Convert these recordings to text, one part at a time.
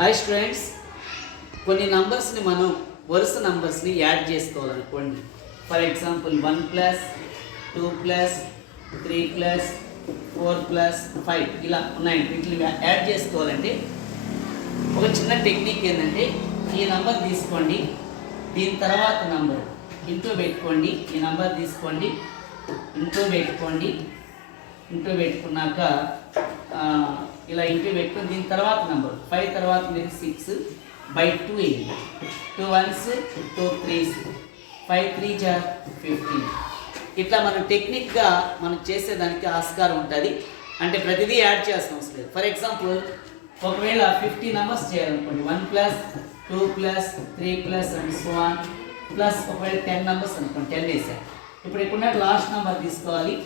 Hi students, కొన్ని నంబర్స్ని మనం వరుస నంబర్స్ని యాడ్ చేసుకోవాలనుకోండి. For example 1 plus 2 plus 3 plus 4 plus 5 ఇలా ఉన్నాయి. వీటిని యాడ్ చేసుకోవాలంటే ఒక చిన్న టెక్నిక్ ఏంటంటే, ఈ నంబర్ తీసుకోండి, దీని తర్వాత నంబర్ ఇంటూ పెట్టుకోండి, ఈ నంబర్ తీసుకోండి, ఇంటూ పెట్టుకోండి, ఇంటూ పెట్టుకున్నాక ఇలా ఇంటూ పెట్టుకొని దీని తర్వాత నెంబర్ 5 తర్వాత మీరు 6 బై 2 అయింది. 2 1s 2 3s 5 3 15. ఇట్లా మనం టెక్నిక్గా మనం చేసేదానికి ఆస్కారం ఉంటుంది. అంటే ప్రతిదీ యాడ్ చేస్తాం అవసరం లేదు. ఫర్ ఎగ్జాంపుల్ ఒకవేళ 50 నెంబర్స్ చేయాలనుకోండి, 1 plus 2 plus 3 plus and so on plus ఒకవేళ 10 నెంబర్స్ అనుకోండి, 10 వేసాను. ఇప్పుడు ఇక్కడ లాస్ట్ నెంబర్ తీసుకోవాలి,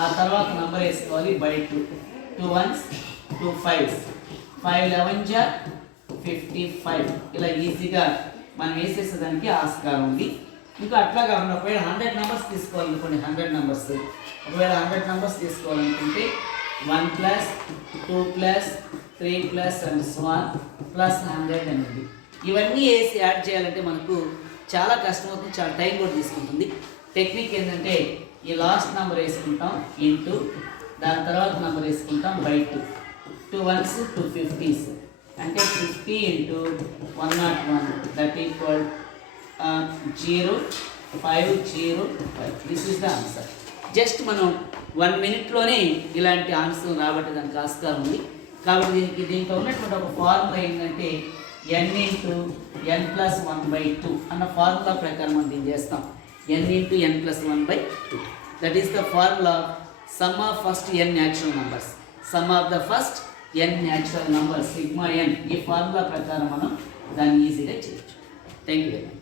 ఆ తర్వాత నెంబర్ వేసుకోవాలి బై 2. 2 1s 2 5s 5 11 55. ఇలా ఈజీగా మనం వేసేసేదానికి ఆస్కారం ఉంది. ఇంకా అట్లా కాకుండా ఒకవేళ 100 నెంబర్స్ తీసుకోవాలనుకోండి, 100 నెంబర్స్ ఒకవేళ 100 నెంబర్స్ తీసుకోవాలనుకుంటే 1 plus 2 plus 3 plus and so on plus 100 అనేది. ఇవన్నీ వేసి యాడ్ చేయాలంటే మనకు చాలా కష్టమవుతుంది, చాలా టైం కూడా తీసుకుంటుంది. టెక్నిక్ ఏంటంటే, ఈ లాస్ట్ నెంబర్ వేసుకుంటాం ఇంటూ, దాని తర్వాత నెంబర్ వేసుకుంటాం బై 2. 2 1s 2 50s అంటే 50 into 101 that equal 0 5 0 5. This is the answer. Just మనం 1 మినిట్లోనే ఇలాంటి ఆన్సర్ రాబట్టడానికి ఆస్కారం ఉంది. కాబట్టి దీంట్లో ఉన్నటువంటి ఒక ఫార్ములా ఏంటంటే, n ఇంటూ n ప్లస్ 1/2 అన్న ఫార్ములా ప్రకారం మనం దీన్ని చేస్తాం. n into n plus 1/2 that is the formula sum of first n natural numbers. Sum of the first n natural numbers sigma n. ఈ ఫార్ములా ప్రకారం మనం దాన్ని ఈజీగా చేయొచ్చు. Thank you very much.